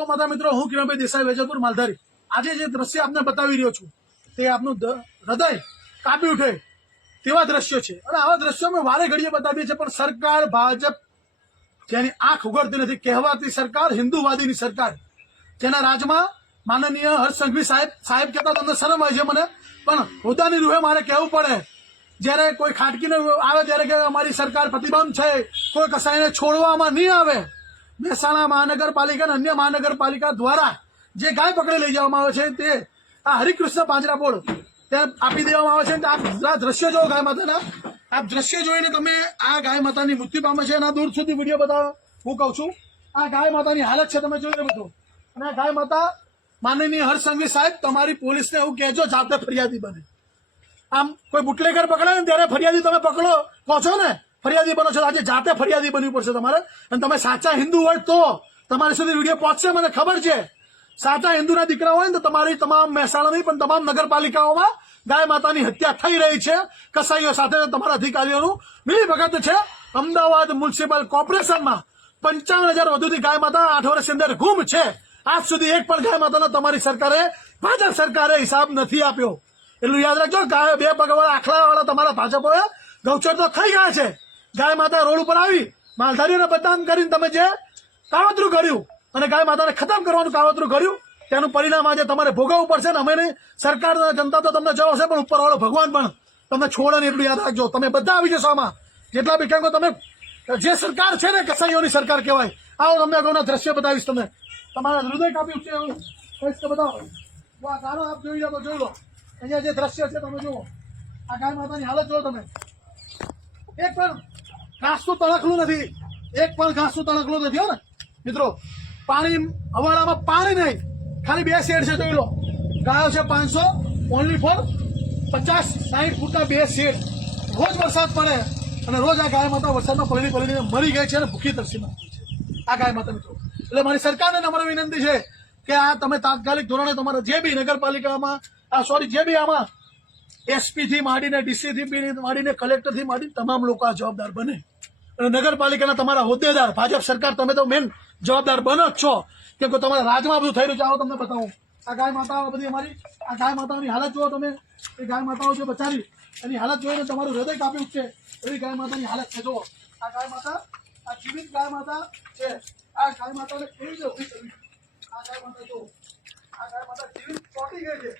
તો માતા મિત્રો, હું કિરણભાઈ દેસાઈ, વેજલપુર, માલધારી. આજે જે દ્રશ્ય આપને બતાવી રહ્યો છું, તે આપનું હૃદય કાપી ઉઠે તેવા દ્રશ્યો છે. અને આવા દ્રશ્યો અમે વારે ઘડીએ બતાવીએ છીએ, પણ સરકાર, ભાજપ, જેની આંખ ઉગડતી નથી, કહેવાતી સરકાર, હિન્દુવાદીની સરકાર, જેના રાજમાં માનનીય હર્ષ સાહેબ સાહેબ કહેતા તમને શરમ આવે છે મને. પણ હોદ્દાની રૂહે મારે કહેવું પડે, જ્યારે કોઈ ખાટકીને આવે, ત્યારે કે અમારી સરકાર પ્રતિબંધ છે, કોઈ કસાઈને છોડવામાં નહીં આવે મહેસાણા મહાનગરપાલિકા અને અન્ય મહાનગરપાલિકા દ્વારા જે ગાય પકડી લઈ જવામાં આવે છે તે આ હરિકૃષ્ણ પાંજરાપોળ ત્યાં આપી દેવામાં આવે છે આપ દ્રશ્ય જોવો ગાય માતાના. આપ દ્રશ્ય જોઈને તમે આ ગાય માતાની મૃત્યુ પામે છે એના દૂર સુધી વીડિયો બતાવો. હું કહું છું, આ ગાય માતાની હાલત છે, તમે જોઈ લો બધું. અને આ ગાય માતા માનનીય હરસંઘવી સાહેબ, તમારી પોલીસને એવું કહેજો, જાતે ફરિયાદી બને. આમ કોઈ બુટલેગર પકડે ને ત્યારે ફરિયાદી તમે પકડો. કહો છો ને? ફરિયાદી બનો છો. આજે જાતે ફરિયાદી બનવી પડશે તમારે. અને તમે સાચા હિન્દુ હોય તો તમારી સુધી વીડિયો પહોંચશે, મને ખબર છે. સાચા હિન્દુના દીકરા હોય ને તો તમારી તમામ મહેસાણાની પણ તમામ નગરપાલિકાઓમાં ગાય માતાની હત્યા થઈ રહી છે. કસાઈઓ સાથે તમારા અધિકારીઓનું મિલી ભગત છે. અમદાવાદ મ્યુનિસિપલ કોર્પોરેશનમાં પંચાવન હજાર વધુથી ગાય માતા આઠ વર્ષની અંદર ગુમ છે. આજ સુધી એક પણ ગાય માતાનો તમારી સરકારે, ભાજપ સરકારે હિસાબ નથી આપ્યો. એટલું યાદ રાખજો, ગાય બે પગવાળા, આખલાવાળા તમારા ભાજપોએ ગૌચર તો ખાઈ ગયા છે. ગાય માતા રોડ ઉપર આવી, માલધારીઓને બદનામ કરીને તમે જે કાવતરું કર્યું અને ગાય માતાને ખતમ કરવાનું કાવતરું કર્યું તેનું પરિણામ આજે તમારે ભોગવવું પડશે ને અમે નહીં. સરકાર જનતા તો તમને જવાશે પણ ઉપરવાળો ભગવાન પણ તમને છોડે ને એટલું યાદ રાખજો. તમે બધા આવી જશો આમાં. જેટલા બી કેમ તમે, જે સરકાર છે ને કસાઈઓની સરકાર કહેવાય, આવો તમને અગાઉના દ્રશ્ય બતાવીશ તમે તમારા હૃદય કાપી ઉઠશે એવું. કહીશ કે બતાવો આ ગારો આપ જોઈ લો તો જોઈ લો. અહીંયા જે દ્રશ્ય છે તમે જુઓ. આ ગાય માતાની હાલત જુઓ તમે. એક પણ ઘાસનું તણખલું નથી. એક પણ ઘાસનું તણખલું નથી, હો ને. મિત્રો, પાણી હવાડામાં પાણી નહીં. ખાલી બે શેડ છે, જોઈ લો. ગાયો છે પાંચસો, ઓનલી ફોર પચાસ સાઠ ફૂટના બે શેડ. રોજ વરસાદ પડે અને રોજ આ ગાય માતા વરસાદમાં પલળી પલળીને મરી ગઈ છે અને ભૂખી તરસીમાં આ ગાય માતા, મિત્રો. એટલે મારી સરકારને નમ્ર વિનંતી છે કે આ તમે તાત્કાલિક ધોરણે તમારા જે બી નગરપાલિકામાં, આ સોરી જે બી આમાં એસપી થી માંડીને ડીસી થી માંડીને કલેક્ટરથી માંડીને તમામ લોકો આ જવાબદાર બને. અને નગરપાલિકાના તમારા હોદ્દેદાર, ભાજપ સરકાર, તમે તો મેન જવાબદાર બનો જ છો કેમ કે તમારા રાજમાં બધું થઈ રહ્યું છે. આવો તમને બતાવું. આ ગાય માતાઓ બધી અમારી, આ ગાય માતાઓની હાલત જુઓ તમે. એ ગાય માતાઓ છે બચારી. એની હાલત જોઈને તમારું હૃદય કાપી ઉઠશે. એવી ગાય માતાની હાલત છે. જુઓ. આ ગાય માતા, આ જીવિત ગાય માતા છે. આ ગાય માતાને કેવી રીતે ઊભી કરવી? આ ગાય માતા જુઓ. આ ગાય માતા જીવિત ચોટી ગઈ છે.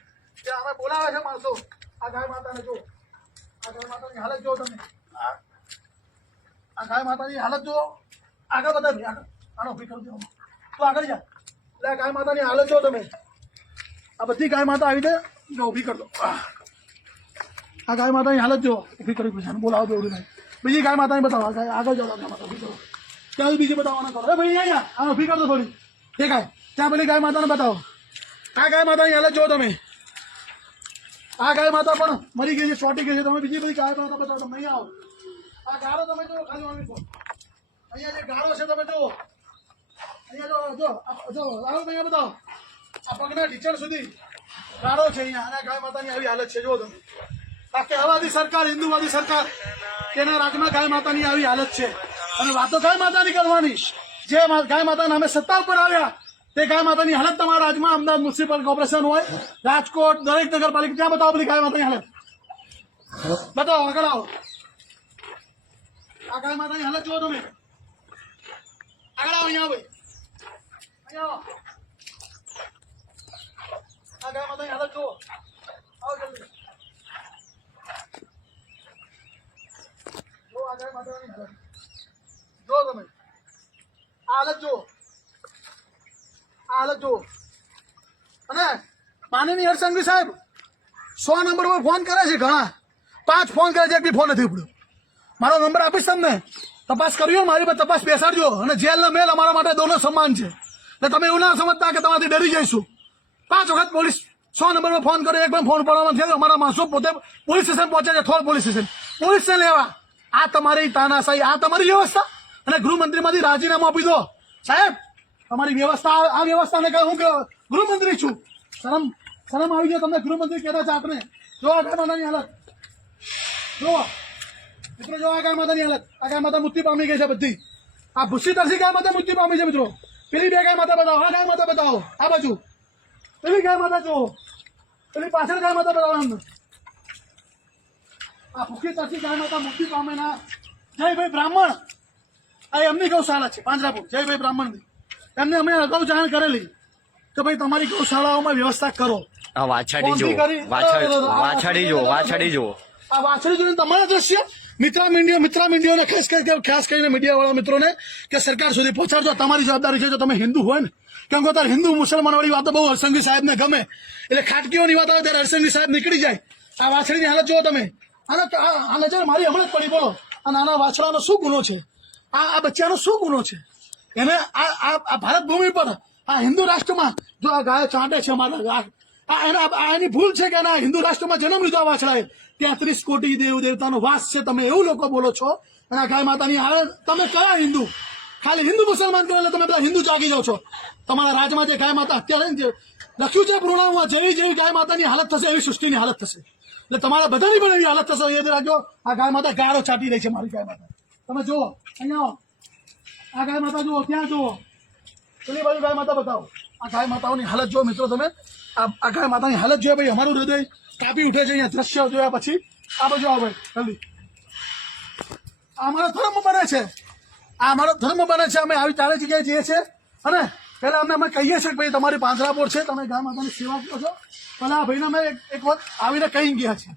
જે અમે બોલાવે છે માણસો. આ ગાય માતાને જો આ ગાય માતાની હાલત જો તમે. આ આ ગાય માતાની હાલત જો આગળ બધા આગળ. આનો ઊભી કરી તો આગળ જા. એટલે ગાય માતાની હાલત જો તમે. આ બધી ગાય માતા આવી છે જો ઊભી કરી દો. આ ગાય માતાની હાલત જો ઊભી કરી પૈસા બોલાવો દો ભાઈ બીજી ગાય માતાની બતાવો. આ ગાય આગળ જાઓ ગાય માતા ઊભી કરો. ત્યાં બીજી બતાવવાના કરો. ભાઈ અહીંયા આ ઊભી કરી દો થોડી. ત્યાં પેલી ગાય માતાને બતાવો. આ ગાય માતાની હાલત જો તમે. આ ગાય માતા પણ મરી ગઈ છે, ચોટી ગઈ છે. તમે બીજી બધી ગાય માતા બતાવો, તમે અહીંયા આવો. આ ગારો તમે જુઓ, ખાલી આવી અહીંયા જે ગારો છે, તમે જુઓ. અહીંયા જો જો જો, આવો અહીંયા બતાવો. આ પગના ઢીચણ સુધી ગારો છે અહીંયા. અને ગાય માતાની આવી હાલત છે, જુઓ તમે. આ કહેવાદી સરકાર, હિન્દુવાદી સરકાર, તેના રાજમાં ગાય માતાની આવી હાલત છે. અને વાતો ગાય માતાની કરવાની. જે ગાય માતા નામે સત્તા ઉપર આવ્યા તે ગાય માતાની હાલત તમારા રાજમાં અમદાવાદ મ્યુનિસિપલ કોર્પોરેશન હોય, રાજકોટ, દરેક નગરપાલિકા, ત્યાં બતાવો બધી ગાય માતાની હાલત. બતાવો, આગળ આવો. આ ગાય માતાની હાલત જુઓ તમે. આગળ આવો, અહીંયા ભાઈ અહીંયા આ ગાય માતાની હાલત જુઓ. આવો જલ્દી. જો આ ગાય માતાની હાલત. જો તમે. હાલત જુઓ. હાલત જુઓ. અને માનનીય હરસંઘવી સાહેબ, સો નંબર પર ફોન કરે છે ઘણા. પાંચ ફોન કરે છે, એક બી ફોન નથી ઉપડ્યો. મારો નંબર આપીશ તમને? તપાસ કર્યો મારી પર તપાસ બેસાડજો. અને જેલ ને મેલ અમારા માટે દોનો સમાન છે. એટલે તમે એવું ના સમજતા કે તમારાથી ડરી જઈશું. પાંચ વખત પોલીસ સો નંબર પર ફોન કર્યો, એક પણ ફોન પડવામાં થયો અમારા માણસો પોતે પોલીસ સ્ટેશન પહોંચે છે, થોડ પોલીસ સ્ટેશન. પોલીસને લેવા. આ તમારી તાનાશાહી, આ તમારી વ્યવસ્થા. અને ગૃહમંત્રીમાંથી રાજીનામું આપી દો. સાહેબ તમારી વ્યવસ્થા આ વ્યવસ્થાને હું ગૃહમંત્રી છું. શરમ શરમ આવી ગયો તમને ગૃહમંત્રી કહેતા છે આપણે જો આ ગાય માતાની હાલત. જો મિત્રો, જો આ ગાય માતાની હાલત. આ ગાય માતા મૃત્યુ પામી ગઈ છે બધી. આ ભૂસી તરસી ગાય માતા મૃત્યુ પામી છે મિત્રો. પેલી બે ગાય માતા બતાવો. આ ગાય માતા બતાવો. આ બાજુ. પેલી ગાય માતા જુઓ. પેલી પાછળ ગાય માતા બતાવો એમને. આ ભૂખી તરસી ગાય માતા મૃત્યુ પામે ના જયભાઈ બ્રાહ્મણ. આ એમની ગૌશાળા છે, પાંજરાપુર. જયભાઈ બ્રાહ્મણની. એમને અમે અગાઉ જાણ કરેલી કે ભાઈ તમારી ગૌશાળાઓમાં વ્યવસ્થા કરો આ વાછાડી જો વાછાડી જો વાછાડી જો આ વાછાડી જોઈને તમારા દ્રશ્ય મિત્રા મીડિયા મિત્રા મીડિયાને ખાસ કરીને ખાસ કરીને મીડિયાવાળા મિત્રોને કે સરકાર સુધી પહોંચાડજો તમારી જવાબદારી છે જો તમે હિન્દુ હોય ને કેમ કે હિન્દુ મુસલમાન વાળી વાતો બહુ હરસંગી સાહેબને ગમે એટલે ખાટકીઓની વાત આવે ત્યારે હરસંગી સાહેબ નીકળી જાય આ વાછડીની હાલત જુઓ તમે આને આ આ નજર મારી હમણાં જ પડી બોલો આ નાના વાછડાનો શું ગુનો છે આ આ બચ્ચાનો શું ગુનો છે એને આ ભારત ભૂમિ પર, આ હિન્દુ રાષ્ટ્રમાં, જો આ ગાય ચાંટે છે મારા આ એના એની ભૂલ છે કે એના હિન્દુ રાષ્ટ્રમાં જન્મ લીધો વાછડાએ ત્રીસ કોટી દેવ દેવતાનો વાસ છે, તમે એવું લોકો બોલો છો, અને આ ગાય માતાની હાલત તમે કયા હિન્દુ? ખાલી હિન્દુ મુસલમાન કરેલા તમે બધા હિન્દુ જાગી જાઓ છો. તમારા રાજમાં જે ગાય માતા અત્યારે જે લખ્યું છે પૂર્ણામાં જેવી જેવી ગાય માતાની હાલત થશે, એવી સૃષ્ટિની હાલત થશે. એટલે તમારા બધાની પણ એવી હાલત થશે યાદ રાખજો આ ગાય માતા ગાળો ચાટી રહી છે મારી ગાય માતા. તમે જુઓ, અહીંયા આ ગાય માતા જુઓ ત્યાં જુઓ? પેલી બાજુ ગાય માતા બતાવો. આ ગાય માતાઓની હાલત જુઓ મિત્રો તમે. આ ગાય માતાની હાલત જોઈએ ભાઈ, અમારું હૃદય કાપી ઉઠે છે અહીંયા દ્રશ્ય જોયા પછી. આ બાજુ આવો ભાઈ, જલ્દી. આ અમારો ધર્મ બને છે. આ અમારો ધર્મ બને છે. અમે આવી ચારે જગ્યાએ જઈએ છીએ. અને પહેલાં અમને અમે કહીએ છીએ કે ભાઈ, તમારી પાંજરાપોર છે. તમે ગાય માતાની સેવા કરો છો. પણ આ ભાઈને અમે એક વખત આવીને કહી ગયા છીએ.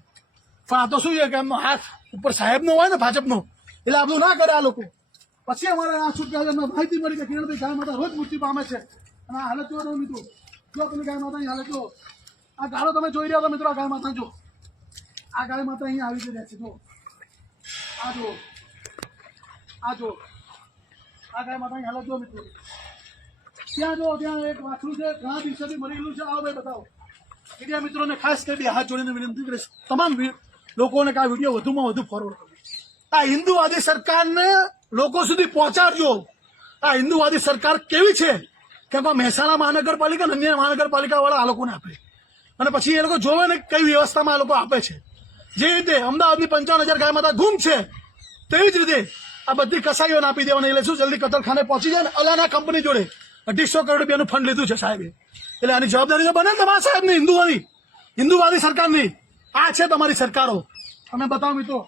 પણ આ તો શું છે કે એમનો હાથ ઉપર સાહેબનો હોય ને, ભાજપનો. એટલે આ બધું ના કરે આ લોકો. પછી અમારે આ અમને માહિતી મળી કે કિરણભાઈ ગાય માતા રોજ મૃત્યુ પામે છે. અને આ હાલત જોવા મિત્રો. જો તમે ગાય માતાની હાલત જો આ ગાળો તમે જોઈ રહ્યા છો મિત્રો, આ ગાય માતા જો આ ગાય માતા અહીંયા આવી રહ્યા છે જો આ જો આ જો આ ગાય માતાની હાલત જો મિત્રો. ત્યાં જો ત્યાં એક વાછરું છે, ઘણા દિવસેથી મરેલું છે. આવો ભાઈ બતાવો. મીડિયા મિત્રોને ખાસ કરી હાથ જોડીને વિનંતી કરીશ. તમામ લોકોને આ વીડિયો વધુમાં વધુ ફોરવર્ડ કરો આ હિન્દુવાદી સરકારને લોકો સુધી પહોંચાડજો. આ હિન્દુવાદી સરકાર કેવી છે? કે મહેસાણા મહાનગરપાલિકા અને અન્ય મહાનગરપાલિકા વાળા આ લોકોને આપે. અને પછી એ લોકો જોવે ને કઈ વ્યવસ્થામાં આ લોકો આપે છે. જે રીતે અમદાવાદની પંચાવન હજાર ગાય માતા ગુમ છે, તેવી જ રીતે આ બધી કસાઈઓને આપી દેવાની. એટલે શું? જલ્દી કતલખાને પહોંચી જાય ને અલાના કંપની જોડે અઢીસો કરોડ રૂપિયાનું ફંડ લીધું છે સાહેબે. એટલે આની જવાબદારી તો બને તમારા સાહેબની હિન્દુવાદી હિન્દુવાદી સરકારની. આ છે તમારી સરકારો. તમે બતાવો મિત્રો.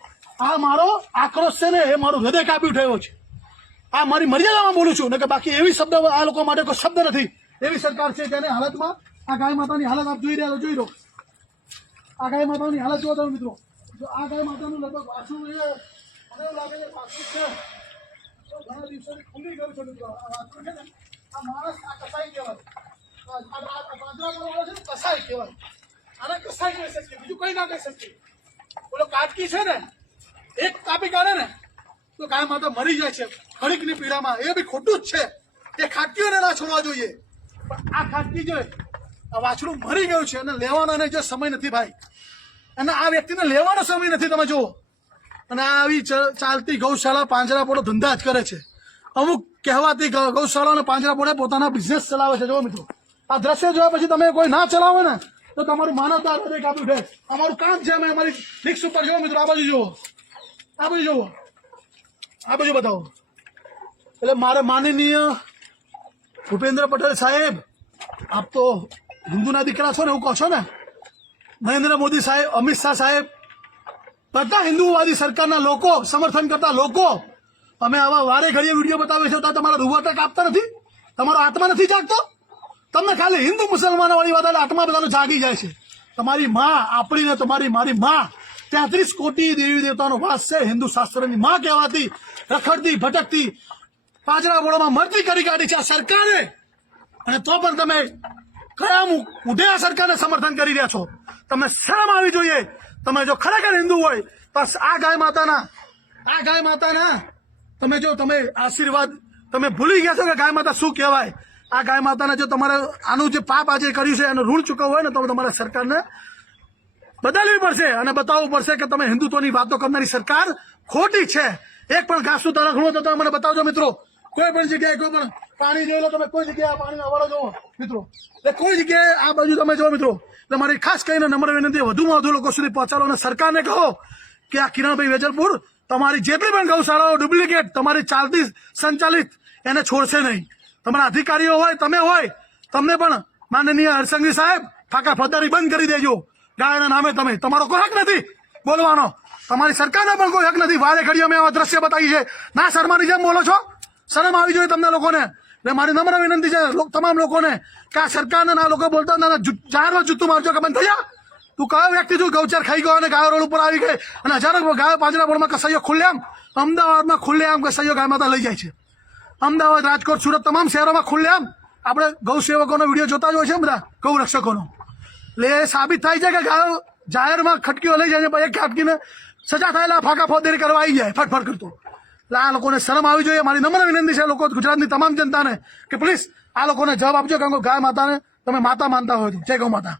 આ મારો આક્રોશ છે ને એ મારું હૃદય કાપી ઉઠાયો છે. આ મારી મર્યાદામાં બોલું છું ને કે બાકી એવી શબ્દ આ લોકો માટે કોઈ શબ્દ નથી. એવી સરકાર છે કે હાલતમાં આ ગાય માતાની હાલત આપ જોઈ રહ્યા જોઈ લો. આ ગાય માતાની હાલત જોવા તમે મિત્રો. જો આ ગાય માતાનું લગભગ વાસું મને લાગે છે વાસું છે. ઘણા દિવસોથી ખુલ્લી ગયું છે. મિત્રો આ વાસું છે ને, આ માણસ આ કસાઈ કહેવાય. આ- આ- આ- આ પાંજરાવાળો છે કસાઈ કહેવાય. આને કસાઈ કહી શકીએ, બીજું કઈ ના કહી શકીએ. બોલો, કાટકી છે ને એક કાપી કાઢે ને, તો ગાય માતા મરી જાય છે. ઘડીકની પીડામાં. એ બી ખોટું જ છે. એ ખાટકીઓને ના છોડવા જોઈએ. આ ખાટકી જોઈ આ વાછડું મરી ગયું છે. અને લેવાનો એને જે સમય નથી ભાઈ. અને આ વ્યક્તિને લેવાનો સમય નથી, તમે જુઓ. અને આવી ચાલતી ગૌશાળા પાંજરાપોળો ધંધા જ કરે છે. અમુક કહેવાતી ગૌશાળા અને પાંજરાપોળે પોતાના બિઝનેસ ચલાવે છે જો મિત્રો. આ દ્રશ્ય જોયા પછી તમે કોઈ ના ચલાવો ને, તો તમારું માનવતા હૃદય કાપી ઉઠે અમારું કામ છે, અમે અમારી રિક્સ ઉપર જુઓ મિત્રો, આ બાજુ જુઓ. આ બધું જુઓ. આ બધું બતાવો. એટલે મારે માનનીય ભૂપેન્દ્ર પટેલ સાહેબ, આપ તો હિન્દુના દીકરા છો ને એવું કહો છો ને? નરેન્દ્ર મોદી સાહેબ, અમિત શાહ સાહેબ, બધા હિન્દુવાદી સરકારના લોકો, સમર્થન કરતા લોકો, અમે આવા વારે ઘડીએ વીડિયો બતાવીએ છે ત્યાં તમારા રૂવાટા કાપતા નથી? તમારો આત્મા નથી જાગતો? તમને ખાલી હિન્દુ મુસલમાનો વાળી વાત આત્મા બધાનો જાગી જાય છે. તમારી માં, આપણી ને તમારી મારી માં. તેત્રીસ કોટી દેવી દેવતાનો વાસ છે. હિન્દુ શાસ્ત્રની માં કહેવાતી, રખડતી, ભટકતી, પાજરા બોળામાં મરતી કરી કાઢી છે આ સરકારે. અને તો પણ તમે કયા મુ- આ સરકારને સમર્થન કરી રહ્યા છો? તમે શરમ આવી જોઈએ? તમે જો ખરેખર હિન્દુ હોય તો આ ગાય માતાના, આ ગાય માતાના, તમે જો, તમે આશીર્વાદ, તમે ભૂલી ગયા છો કે ગાય માતા શું કહેવાય? આ ગાય માતાને જો તમારે આનું જે પાપ આજે કર્યું છે, એનું ઋણ ચૂકવવું હોય ને, તો તમારે સરકારને બદલવી પડશે અને બતાવવું પડશે કે તમે હિન્દુત્વની વાતો કરનારી સરકાર ખોટી છે. એક પણ ઘાસનું તરખણું હોય તો તમે મને બતાવજો મિત્રો. કોઈ પણ જગ્યાએ, કોઈ પણ પાણી જોઈ તમે કોઈ જગ્યાએ પાણી અવાડો જોવો, મિત્રો. એટલે કોઈ જગ્યાએ આ બાજુ તમે જો મિત્રો. એટલે મારી ખાસ કરીને નમ્ર વિનંતી, વધુમાં વધુ લોકો સુધી પહોંચાડો અને સરકારને કહો કે આ કિરણભાઈ વેજલપુર તમારી જેટલી પણ ગૌશાળાઓ, ડુપ્લિકેટ, તમારી ચાલતી, સંચાલિત, એને છોડશે નહીં. તમારા અધિકારીઓ હોય, તમે હોય, તમને પણ માનનીય હરસંઘવી સાહેબ, ફાકા ફોજદારી બંધ કરી દેજો. ગાયના નામે તમે. તમારો કોઈ હક નથી. બોલવાનો. તમારી સરકારને પણ કોઈ હક નથી. વારે ઘડીએ અમે આવા દ્રશ્ય બતાવી છે ના શર્માની જેમ બોલો છો. શરમ આવી જોઈએ તમને લોકોને. એટલે મારી નમ્ર વિનંતી છે તમામ લોકોને કે આ સરકારને ના લોકો બોલતા ના જાહેરમાં જૂતું મારજો કે બંધ જા. તું કયો વ્યક્તિ છું? ગૌચર ખાઈ ગયો અને ગાયો રોડ ઉપર આવી ગઈ. અને હજારો ગાયો પાંજરા બોર્ડમાં કસાઈઓ ખુલ્લેઆમ અમદાવાદમાં ખુલ્લેઆમ કસાઈઓ ગાય માતા લઈ જાય છે. અમદાવાદ, રાજકોટ, સુરત, તમામ શહેરોમાં ખુલ્લેઆમ આપણે ગૌ સેવકોનો વીડિયો જોતા જ હોય છે બધા. ગૌ એ સાબિત થાય છે કે ગાયો જાહેરમાં ખટકીઓ લઈ જાય છે એક ખાટકીને સજા થયેલા ફાંકા ફોદેરી કરવા આવી જાય, ફટફટ કરતો. એટલે આ લોકોને શરમ આવી જોઈએ. મારી નમ્ર વિનંતી છે લોકો ગુજરાતની તમામ જનતાને કે પ્લીઝ આ લોકોને જવાબ આપજો કારણ કે ગાય માતાને તમે માતા માનતા હોય તો. જય ગૌ માતા.